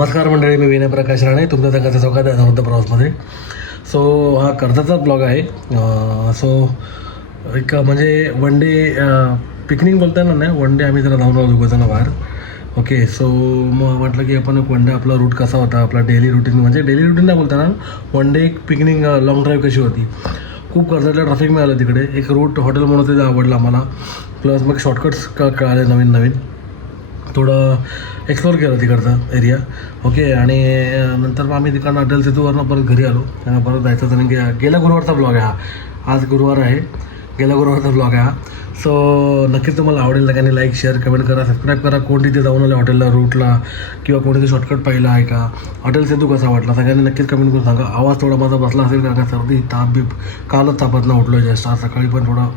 नमस्कार मंडळी मी विनय प्रकाश राणे. तुमच्या सगळ्याचं स्वागत आहे नवोद प्रवासमध्ये. सो हा कर्जाचा ब्लॉग आहे. सो एक म्हणजे वन डे पिकनिक बोलताना नाही? वन डे आम्ही जरा जाऊन राहू दोघं बाहेर. ओके सो मग म्हटलं की आपण वन डे आपला रूट कसा होता? आपला डेली रुटीन म्हणजे डेली रुटीन नाही बोलताना वन डे एक पिकनिक लॉंग ड्राईव्ह कशी होती? खूप कर्जातल्या ट्रॅफिक मिळालं तिकडे. एक रूट हॉटेल म्हणून ते आवडलं आम्हाला. प्लस मग शॉर्टकट्स कळाले नवीन नवीन थोडं एक्सप्लोर केलं तिकडचा एरिया ओके आणि नंतर मग आम्ही तिकडनं अटल सेतूवरनं परत घरी आलो. त्यांना परत जायचं होतं आणि गे- गेल्या गुरुवारचा ब्लॉग आहे हा. आज गुरुवार आहे. गेल्या गुरुवारचा ब्लॉग आहे हा. सो नक्कीच तुम्हाला आवडेल सगळ्यांनी लाईक शेअर कमेंट करा सबस्क्राईब करा. कोण तिथे जाऊन आले हॉटेलला रूटला किंवा कोणी तिथे शॉर्टकट पाहिला आहे का? हॉटेल सेतू कसा वाटला? सगळ्यांनी नक्कीच कमेंट करून सांगा. आवाज थोडा माझा बसला असेल कारण का सर्दी ताप बीप कालच तापत ना उठलो जास्त आज सकाळी पण थोडा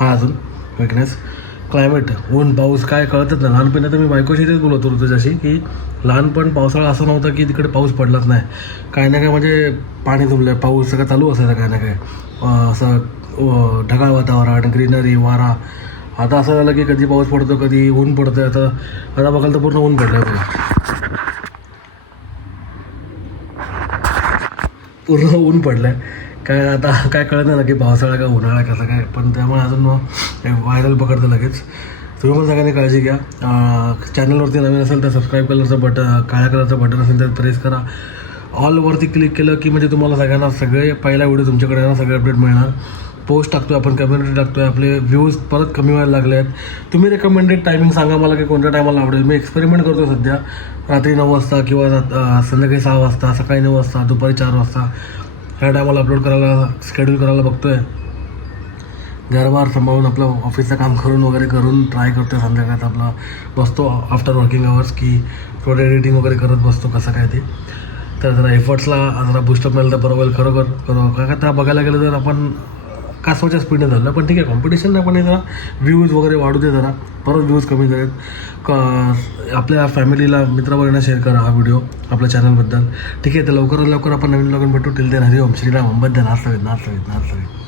हा अजून विकनेस क्लायमेट ऊन पाऊस काय कळतच नाही. लहानपणी तर मी बायकोशी तेच बोलत होतो तुझ्याशी की लहानपण पावसाळा असं नव्हतं की तिकडे पाऊस पडलाच नाही. काय ना काय म्हणजे पाणी तुंबलं पाऊस सगळं चालू असायचं काय ना काय असं ढगाळ वातावरण ग्रीनरी वारा. आता असं झालं की कधी पाऊस पडतो कधी ऊन पडतं आता आता बघाल तर पूर्ण ऊन पडलं आहे पूर्ण ऊन पडलं आहे काय आता काय कळत नाही ना की पावसाळा का उन्हाळा कसं काय पण त्यामुळे अजून व्हायरल पकडतं लगेच. तुम्ही पण सगळ्यांनी काळजी घ्या. चॅनलवरती नवीन असेल तर सबस्क्राईब कलरचं बटन काळ्या कलरचं बटन असेल तर प्रेस करा. ऑलवरती क्लिक केलं की म्हणजे तुम्हाला सगळ्यांना सगळे पहिला व्हिडिओ तुमच्याकडे येणार सगळे अपडेट मिळणार. पोस्ट टाकतो आहे आपण कम्युनिटी टाकतो आहे आपले व्ह्यूज परत कमी व्हायला लागले आहेत. तुम्ही रेकमेंडेड टायमिंग सांगा मला की कोणत्या टायमाला आवडेल. मी एक्सपेरिमेंट करतो सध्या. रात्री नऊ वाजता किंवा संध्याकाळी सहा वाजता सकाळी नऊ वाजता दुपारी चार वाजता. ह्या टायमाला अपलोड करायला स्केड्यूल करायला बघतो आहे घरबार सांभाळून आपलं ऑफिसचं काम करून वगैरे करून ट्राय करतो आहे संध्याकाळात आपला. बसतो आफ्टर वर्किंग आवर्स की थोडं एडिटिंग वगैरे करत बसतो कसं काय ते. तर जरा एफर्ट्सला जरा बुस्टअप मिळालं तर बरोबर खरोखर करू का त्या बघायला गेलं तर आपण कासवाच्या स्पीडने झालं पण ठीक आहे कॉम्पिटिशन नाही पण जरा व्ह्यूज वगैरे वाढू दे जरा. परत व्ह्यूज कमी झालेत क आपल्या फॅमिलीला मित्रावरीनं शेअर करा हा व्हिडिओ आपल्या चॅनलबद्दल ठीक आहे तर लवकरात लवकर आपण नवीन लॉगिन भेटू. Till then Hariom. श्रीराम. बद्दल नाचवीत नाचवीत नाचवीत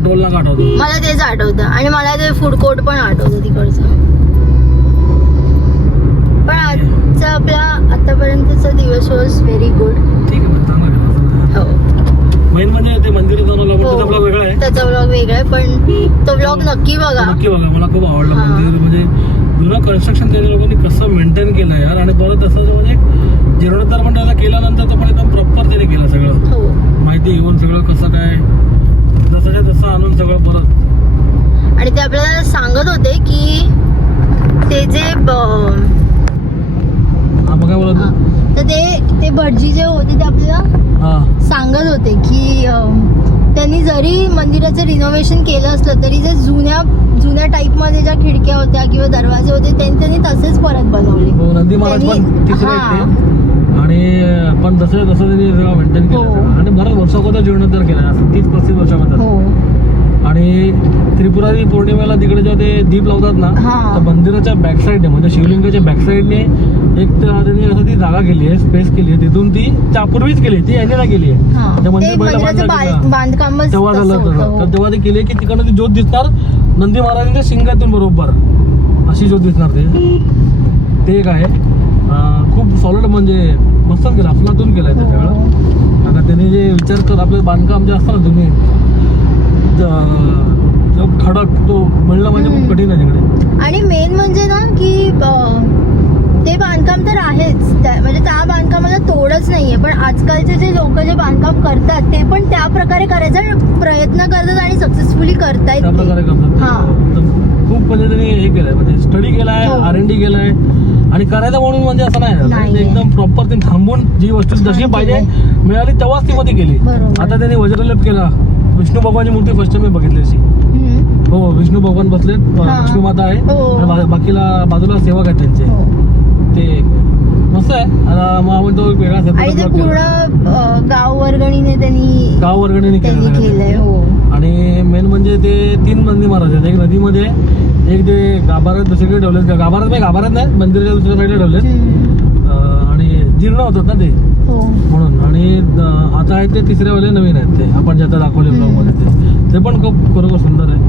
म्हटलं की ते टोल नाका आठवतो मला तेच आठवतं. आणि मला ते फूड कोर्ट पण आठवतं तिकडचं. पण आजचा आपला आतापर्यंतचा दिवस वॉज व्हेरी गुड ठीक आहे. हो. मेन म्हणजे ते मंदिरात जाऊन आलं पण त्याचा ब्लॉग वेगळा आहे. त्याचा ब्लॉग वेगळा आहे पण तो ब्लॉग नक्की बघा. नक्की बघा मला खूप आवडलं हा. मंदिर. म्हणजे जुनं कन्स्ट्रक्शन त्याच्या लोकांनी कसं मेंटेन केलं यार. आणि परत असं जो म्हणजे जीर्णोद्धार पण त्याचा केल्यानंतर तो पण एकदम प्रॉपर त्याने केलं सगळं. हो. माहिती घेऊन सगळं कसं काय जसंच्या तसं आणून सगळं परत. आणि ते आपल्याला सांगत होते की ते जे हा हा? तर ते ते भटजी जे होते ते आपल्याला हा. सांगत होते की त्यांनी जरी मंदिराचं रिनोव्हेशन केलं असलं तरी जे जुन्या जुन्या टाईपमध्ये ज्या खिडक्या होत्या किंवा दरवाजे होते त्यांनी त्यांनी तसेच परत बनवले. आणि पण जसं तसं त्यांनी सगळं मेंटेन केलं हो. आणि बऱ्याच वर्षाकोता जीर्णोद्धार केला. असं तीस पस्तीस वर्षामध्ये हो. आणि त्रिपुरारी पौर्णिमेला तिकडे जेव्हा ते दीप लावतात ना. तर मंदिराच्या बॅक साईडने म्हणजे शिवलिंगाच्या बॅक साईडने एक तर त्यांनी असं ती जागा केली आहे स्पेस केली आहे. तिथून ती त्यापूर्वीच केली ती यांनी केली आहे. हा. ते मंदिर तेव्हा झालं. तर तेव्हा ते केले की तिकडनं ती ज्योत दिसणार नंदी महाराजांच्या शिंगातून बरोबर. अशी ज्योत दिसणार ते. एक आहे. खूप सॉलिड म्हणजे मस्त केलं अफलातून केलंय ते सगळं हो. आता त्यांनी जे विचार कर आपले बांधकाम जे असतं ना तुम्ही ज- जो खडक तो मिळणं म्हणजे खूप. कठीण आहे तिकडे आणि मेन म्हणजे ना की ते बांधकाम तर आहेच म्हणजे त्या बांधकामाला तोडच नाहीये पण आजकालचे जे लोक जे बांधकाम करतात ते पण त्या प्रकारे करायचा प्रयत्न करतात आणि सक्सेसफुली करतायत त्या. प्रकारे करतात हा. खूप म्हणजे त्यांनी हे केलंय म्हणजे स्टडी केलाय. आर एन डी केलाय आणि करायचं म्हणून म्हणजे असं नाही नाहीये. ते एकदम प्रॉपर ते थांबून जी वस्तू छान जशी पाहिजे केलंय. मिळाली तेव्हाच ती मध्ये बरोबर. आता त्यांनी वज्रलेप केला विष्णू भगवानची मूर्ती फर्स्ट टाइम मी बघितली अशी हम्म. हो विष्णू भगवान बसलेत हा. लक्ष्मी माता आहे हो. आणि बा- बाकीला बाजूला सेवक आहेत त्यांचे हो. ते मस्त आहे आता मग आपण तो एक वेगळा आणि ते पूर्ण केला. अं, गाव वर्गणीने त्यांनी गाव वर्गणीने केलं त्यांनी सगळं केलंय ते. हो. आणि मेन म्हणजे ते तीन नंदी महाराज आहेत. एक नदीमध्ये एक ते गाभारात दुसरीकडे ठेवलेत. गाभारात नाही गाभारात नाही मंदिराच्या दुसऱ्या साईडला ठेवलेत. हम्म. अं, आणि जीर्ण होतात ना ते. हो. म्हणून. आणि अं, आता आहेत ते तिसऱ्या वाले नवीन आहेत ते. आपण जे आता दाखवले ब्लॉगमध्ये ते. ते पण खूप खरोखर सुंदर आहे.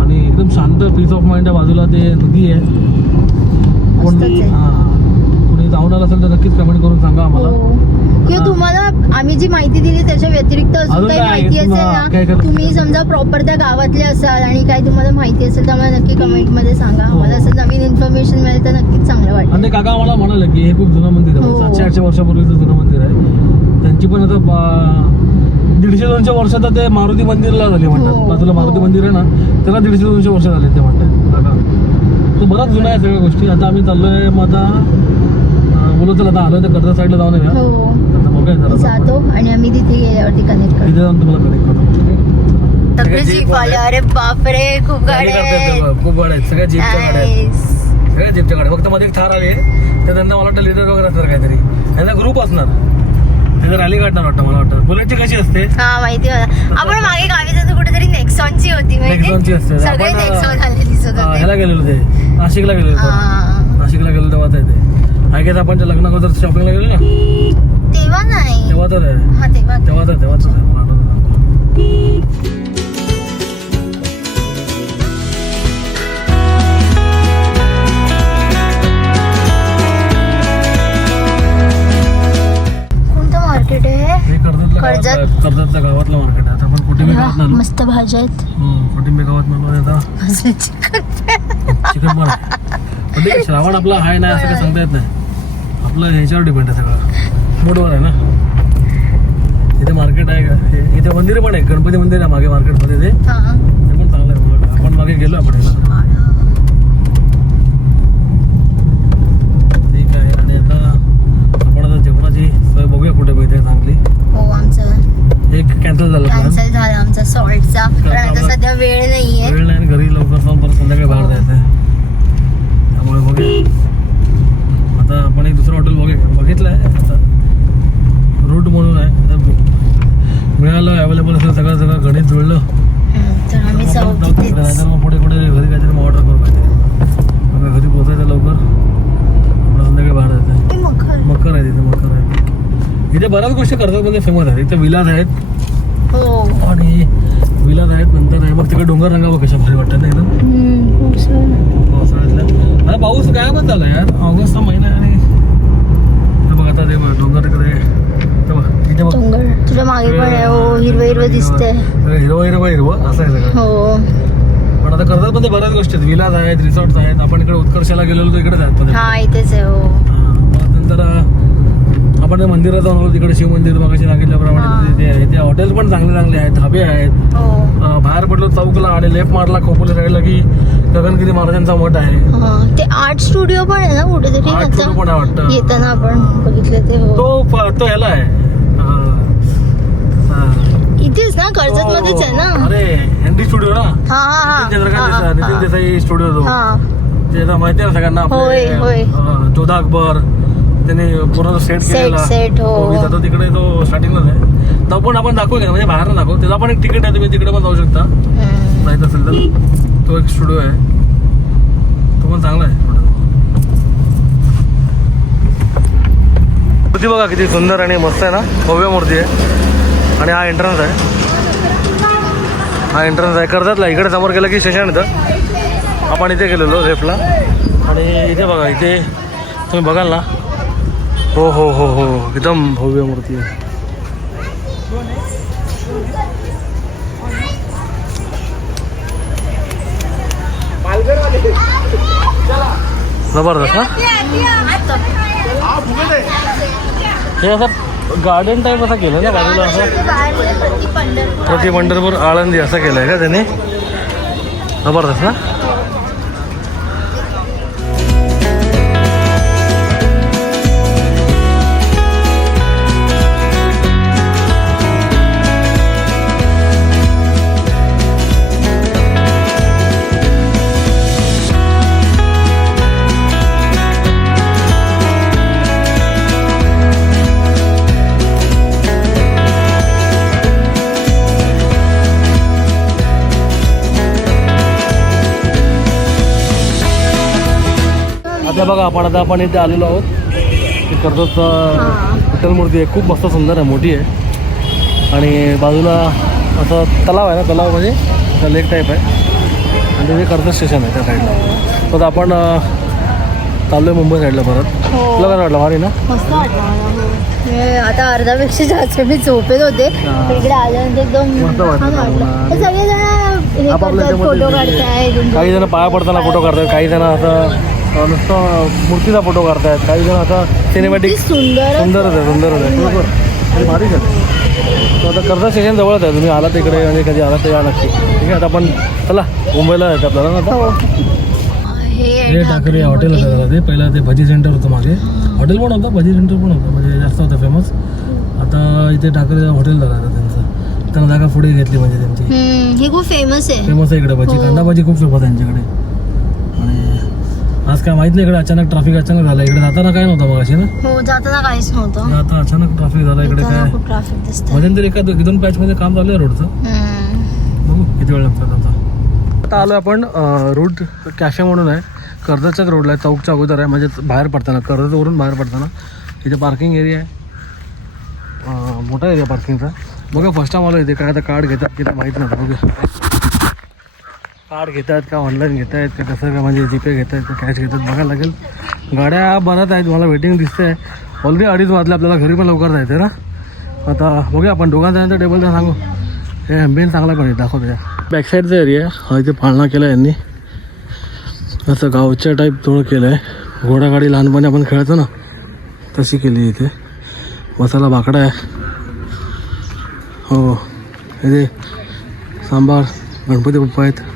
आणि एकदम शांत पीस ऑफ माइंड बाजूला ते नदी आहे. कोण मस्तच आहे. हां. जाऊन आलं असेल तर नक्कीच कमेंट करून सांगा आम्हाला हो. किंवा हा. तुम्हाला आम्ही जी माहिती दिली त्याच्या व्यतिरिक्त अजून काही काय माहिती? असेल हा, ना तुम्ही समजा प्रॉपर त्या गावातले असाल आणि काही तुम्हाला माहिती असेल तर आम्हाला नक्की कमेंटमध्ये सांगा हो. आम्हाला असं नवीन इन्फॉर्मेशन मिळेल तर नक्कीच चांगलं वाटेल आणि काका आम्हाला म्हणाले की हे खूप जुनं मंदिर आहे हो. सातशे आठशे वर्षापूर्वीचं जुनं मंदिर आहे त्यांची पण आता दीडशे दोनशे वर्ष तर ते मारुती मंदिरला झाली म्हणतात हो, बाजूला मारुती हो. मंदिर आहे ना त्याला दीडशे दोनशे वर्ष झाले ते म्हणतात काका तो बराच जुना आहे सगळ्या गोष्टी आता आम्ही चाललोय मग आता बोलू चला आता आलोय तर कर्जा साईडला जाऊन येऊया. हो. आता बघूया जरा. जातो आणि आम्ही तिथे गेल्यावरती कनेक्ट तिथे करतो जाऊन तुम्हाला कनेक्ट करतो. सगळे जीप आले. अरे बापरे खूप गाड्या आहेत. खूप गाड्या आहेत. सगळ्या जीपच्या गाड्या आहेत. Nice. सगळ्या जीपच्या गाड्या फक्त मध्ये एक थार आली आहे. तर त्यांना मला वाटतं लिडर वगैरे असणार काहीतरी. त्यांचा ग्रुप असणार. त्याचा रॅली काढणार वाटतं मला वाटतं. बुलेटची कशी असते? हा माहिती मला. आपण मागे गावी जातो कुठेतरी नेक्सॉनची होती नेक्सॉनची असते. सगळे आपण, नेक्सॉन आले दिसत हा, होते. ह्याला गेलेलो ते नाशिकला गेलेलो. हा. नाशिकला गेलो तेव्हा ते. गेस आपण लग्न अगोदर शॉपिंगला गेलो ना तेव्हा नाही. तेव्हा तर हा तेव्हा. तेव्हा तर तेव्हाच मार्केट आहे हे? कर्जतला कर्जत. कर्जतल्या गावातलं मार्केट आहे. आता आपण गावात हा, नालो मस्त भाज्या आहेत कोटिंबे गावात आता. चिकन श्रावण आपला आहे नाही असं काही सांगता येत नाही. आपलं ह्याच्यावर डिपेंड आहे सगळं. मूडवर आहे ना? इथे मार्केट आहे का? इथे मंदिर पण आहे गणपती मंदिर आहे मागे मार्केटमध्ये ते. ते पण चांगलं आहे. आपण मागे गेलो आपण ठीक आहे. आणि आता आपण आता जेवणाची सोय बघूया कुठे मिळते चांगली. हो आमचं एक कॅन्सल झालं प्लॅन कॅन्सल झाला आमचा सॉल्टचा कारण सध्या वेळ नाहीये. वेळ नाही आणि घरी लवकर जाऊन परत संध्याकाळी बाहेर जायचं त्यामुळे बघूया. आता आपण एक दुसरं हॉटेल बघे बघितलं आहे आता रूट म्हणून आहे. तर मिळालं अवेलेबल असेल सगळं सगळं गणित जुळलं. तर मग पुढे कुठे घरी काहीतरी मग ऑर्डर करू मग घरी पोहोचायचं लवकर. संध्याकाळी बाहेर जायचं आहे. मकर आहे तिथे मकर आहे. इथे बऱ्याच गोष्टी कर्जतमध्ये फेमस आहेत. इथे विलास आहेत. हो. आणि विलास आहेत नंतर आहे. मग तिकडे डोंगर रंगा बघ कशा भारी वाटतात ना एकदम. पावसाळ्यातल्या. आता पाऊस गायबच झाला यार. ऑगस्टचा महिना आहे. आता ते डोंगर तिकडे डोंगर. तुझ्या मागे पण आहे हो हिरवं हिरवं दिसतंय. हिरवं हिरवं हिरवं असं आहे सगळं. हो. पण आता कर्जतमध्ये बऱ्याच गोष्टी आहेत. विलास आहेत रिसॉर्ट्स आहेत. आपण इकडे उत्कर्षाला गेलेलो तर आहेत पदर. हा इथेच आहे हो. नंतर आपण मंदिरात जाऊन आलो तिकडे शिव मंदिर मगाशी सांगितल्याप्रमाणे. तिथे आहे ते हॉटेल्स पण चांगले चांगले आहेत धाबे आहेत. हो. बाहेर पडलो चौकला आणि लेफ्ट मारला खोपोली साईडला की गगनगिरी महाराजांचा मठ आहे. हा ते आर्ट स्टुडिओ पण आहे ना कुठेतरी आर्ट त्याचा? पण आहे वाटतं. येताना आपण बघितलं ते हो. तो प- तो ह्याला आहे. अं, इथेच ना कर्जत मध्येच आहे ना? अरे एनडी स्टुडिओ ना? हा हा नितीन हा हा देसाई स्टुडिओ तो. हा. ते आता माहिती आहे ना सगळ्यांना आपले, होय, होय. अं, जोधा अकबर. त्यांनी पूर्ण सेट Set, केलेला. set, हो. तो तिकडे तो स्टार्टिंगलाच आहे. तो पण आपण दाखवू म्हणजे बाहेर दाखवू त्याचा पण एक तिकीट आहे तुम्ही तिकडे पण जाऊ शकता. हम्म. माहीत असेल तर. तो एक स्टुडिओ आहे. तो पण चांगला आहे मूर्ती बघा किती सुंदर आणि मस्त आहे ना? भव्य मूर्ती आहे. आणि हा एंट्रन्स आहे. हा एंट्रन्स आहे. कर्जतला इकडे समोर गेलं की स्टेशन येतं. आपण इथे गेलेलो लेफ्टला आणि इथे बघा इथे तुम्ही बघाल ना? हो हो हो हो. हो. एकदम भव्य मूर्ती आहे. जबरदस्त ना हे असं गार्डन टाईप असं केलं ना बाजूला असं प्रति पंढरपूर. आळंदी असं केलं आहे का त्याने? जबरदस्त ना आता बघा आपण आता आपण इथे आलेलो आहोत. ती कर्जतचा हा. विठ्ठल मूर्ती आहे. खूप मस्त सुंदर आहे मोठी आहे. आणि बाजूला असं तलाव आहे ना तलाव म्हणजे लेक टाईप आहे. आणि तिथे कर्जत स्टेशन आहे त्या साईडला तर आपण अं, चाललोय मुंबई साईडला परत. हो. तुला काय वाटलं? भारी ना? आता अर्ध्यापेक्षा जास्त मी झोपेत होते. इकडे आल्यानंतर एकदम सगळेजण फोटो काढताय काही जण पाया पडताना फोटो काढतात काही जण असं नुसतं मूर्तीचा फोटो काढतायत. काही जण असं सिनेमॅटिक सुंदर सुंदरच आहे सुंदरच आहे. बरोबर. आणि भारीच आहे तो आता कर्जत स्टेशन जवळच आहे. तुम्ही आला तिकडे म्हणजे कधी आला तर या नक्की. ठीक आहे आता आपण चला मुंबईला जायचं आपल्याला ना आता. हो टाकरे हॉटेल होतं दादा ते पहिलं ते भजी सेंटर होतं मागे. हॉटेल पण होतं भजी सेंटर पण होतं. म्हणजे जास्त होतं फेमस आता इथे टाकरे हॉटेल झालं आता त्यांचं. त्यांना जागा पुढे घेतली म्हणजे त्यांची. हे खूप फेमस आहे. फेमस आहे इकडे भजी. हो. कांदा भजी खूप फेमस आहे त्यांच्याकडे. आणि आज काय माहीत नाही इकडे अचानक ट्रॅफिक अचानक झालं. इकडे जाताना काय नव्हतं मग अशी ना? हो जाताना काहीच नव्हतं. आता अचानक ट्रॅफिक झालं इकडे काय? खूप ट्रॅफिक दिसत मध्यंतरी एका दोन पॅचमध्ये काम चालू आहे रोडचं बघू किती वेळ लागतो आता. आता आलो आपण रूट कॅफे म्हणून आहे. कर्जतच्याच रोडला आहे चौकच्या अगोदर आहे. म्हणजे बाहेर पडताना कर्जतवरून बाहेर पडताना. इथे पार्किंग एरिया आहे. अं, मोठा एरिया पार्किंगचा बघा फर्स्ट टाइम आलो इथे. काय आता कार्ड घेतात की नाही माहीत नाही बघूया. कार्ड घेत आहेत का ऑनलाईन घेत आहेत का कसं काय म्हणजे जीपे घेत आहेत का कॅश घेतात बघायला लागेल. गाड्या बऱ्याच आहेत मला वेटिंग दिसते आहे ऑलरेडी अडीच वाजले आपल्याला घरी पण लवकर जायचं ना? आता बघूया आपण दोघांचा टेबल तर सांगू. हे ॲम्बियन्स चांगला पण आहे दाखवतो या. एरिया हा इथे पाळणा केला यांनी. असं गावच्या टाईप थोडं केलं आहे घोडागाडी लहानपणी आपण खेळायचो ना तशी केली इथे. मसाला बाकडा आहे. हो. इथे सांबार गणपती बाप्पा आहेत.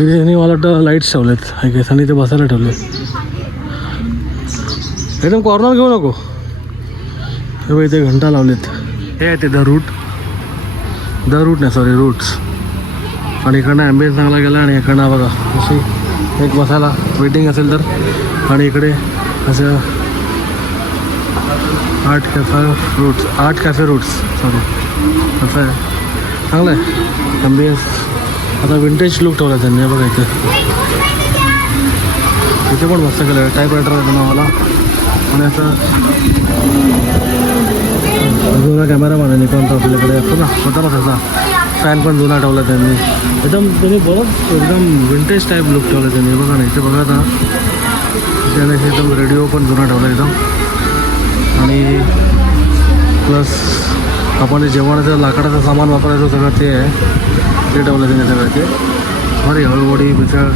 इथे यांनी मला वाटतं लाईट्स ठेवलेत आय गेस आणि ते बसायला ठेवले. एकदम कॉर्नर घेऊ नको. हे बघ इथे घंटा लावलेत. हे आहे ते द रूट द रूट नाही सॉरी रूट्स आणि इकडनं ॲम्बियन्स चांगला गेला आणि इकडनं बघा अशी एक बसायला वेटिंग असेल तर. आणि इकडे असं Art Cafe Roots Art Cafe Roots sorry असं आहे. चांगलं आहे. ॲम्बियन्स आता विंटेज लुक ठेवला त्यांनी बघा इथे. इथे पण मस्त केलं टाईप रायटर आहे नावाला. आणि असं जुना कॅमेरामॅन आहे निकॉनचा आपल्याकडे. असतो ना होता ना तसा फॅन पण जुना ठेवला त्यांनी. एकदम त्यांनी बरंच एकदम विंटेज टाईप लुक ठेवला त्यांनी. बघा ना इथे बघा आता. त्याने एकदम रेडिओ पण जुना ठेवला एकदम. आणि प्लस आपण जेवणाचं लाकडाचं सामान वापरायचं सगळं ते आहे ते ठेवलं आहे सगळं ते. अरे हळूवडी मिसळ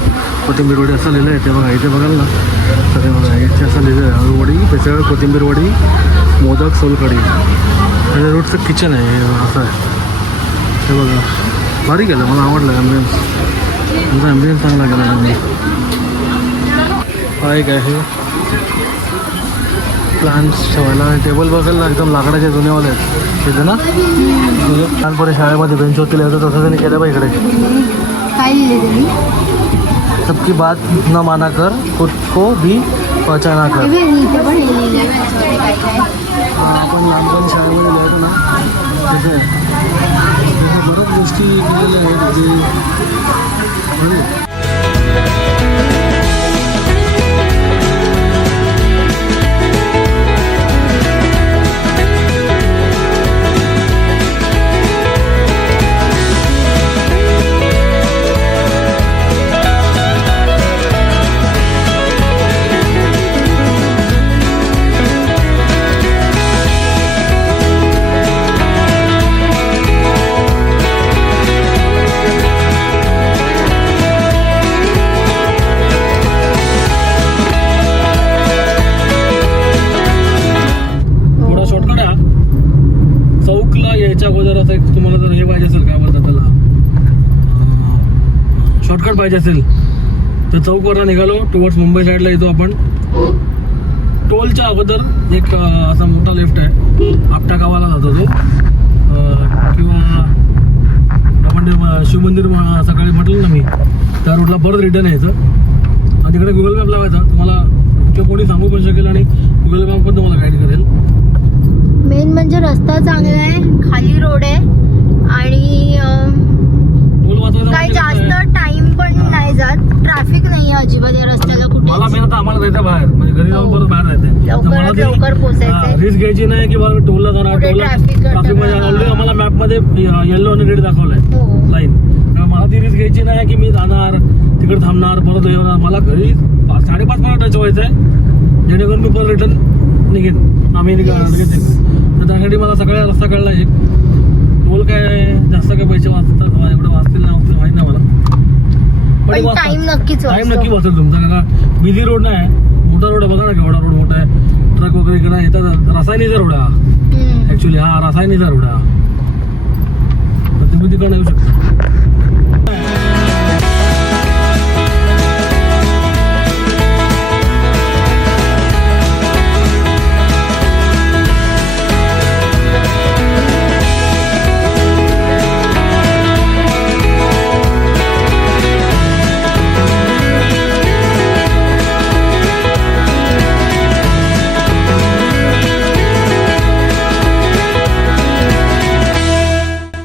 कोथिंबीर वडी असं लिहिलं आहे ते बघा इथे बघाल ना. तर बघा इथे असं लिहिलं आहे हळूवडी मिसळ कोथिंबीर वडी मोदक सोलकढी. आणि रोडचं किचन आहे असं आहे. हे बघा. भारी गेलं मला आवडलं ॲम्बियन्स तुमचा ॲम्बियन्स चांगला केला त्यांनी. हा एक आहे. प्लांट्स ठेवायला टेबल बघायला ना एकदम लाकडाचे जुनेवाले आहेत. तिथे ना म्हणजे लहानपणी शाळेमध्ये बेंच होतील याचं तसं त्यांनी केलं पाहिजे इकडे काय लिहिले तुम्ही सबकी बात न माना कर खुद को भी पहचाना कर हे बघ, इथे पण लिहिलेलं आहे याच्यामध्ये काय काय हा, आपण लहानपणी शाळेमध्ये लिहायचो ना तसे तसे बऱ्याच गोष्टी केलेल्या आहेत जे असेल तर चौकवरनं निघालो. टुवर्ड्स मुंबई साईडला येतो आपण. टोलच्या अगोदर एक असा मोठा लिफ्ट आहे. आपटा गावाला जातो तो. किंवा आपण ते शिवमंदिर सकाळी म्हटलं ना मी त्या रोडला परत रिटर्न यायचं. आणि तिकडे गुगल मॅप लावायचा. तुम्हाला किंवा कोणी सांगू पण शकेल आणि गुगल मॅप पण तुम्हाला गाईड करेल. मेन म्हणजे रस्ता चांगला आहे खाली रोड आहे. आणि काही म्हणजे जास्त? टाइम पण नाही जात. ट्रॅफिक नाही आहे अजिबात या रस्त्याला मला कुठे. आता आम्हाला जायचं बाहेर. म्हणजे घरी जाऊन हो. परत बाहेर जायचं रिस्क घ्यायची नाही की बाबा टोलला जाणार पुढे टोलला traffic करताना. ट्रॅफिकमध्ये ऑलरेडी आम्हाला मॅपमध्ये येल्लो आणि रेड दाखवलाय. हो. लाईन कारण मला ती रिस्क घ्यायची नाही की मी जाणार तिकडे थांबणार परत येणार मला घरी पा- साडेपाच पर्यंत टच व्हायचं आहे जेणेकरून मी परत रिटर्न निघेन. आम्ही निघ- Yes. लगेच निघू. तर त्यासाठी मला सगळ्या रस्ता कळला एक. टोल काय जास्त काय पैसे वाचतात? एवढं वाचतील ना वाचतील माहीत नाही मला. पण टाइम नक्कीच टाइम. नक्की वाचेल तुमचा कारण बिझी रोड नाही मोठा रोड आहे बघा ना केवढा रोड मोठा आहे. ट्रक वगैरे इकडे येतात रसायनीचा रोड हा. ऍक्च्युली हा रासायनिक रोड आहे हा. तुम्ही तिकडे येऊ शकता.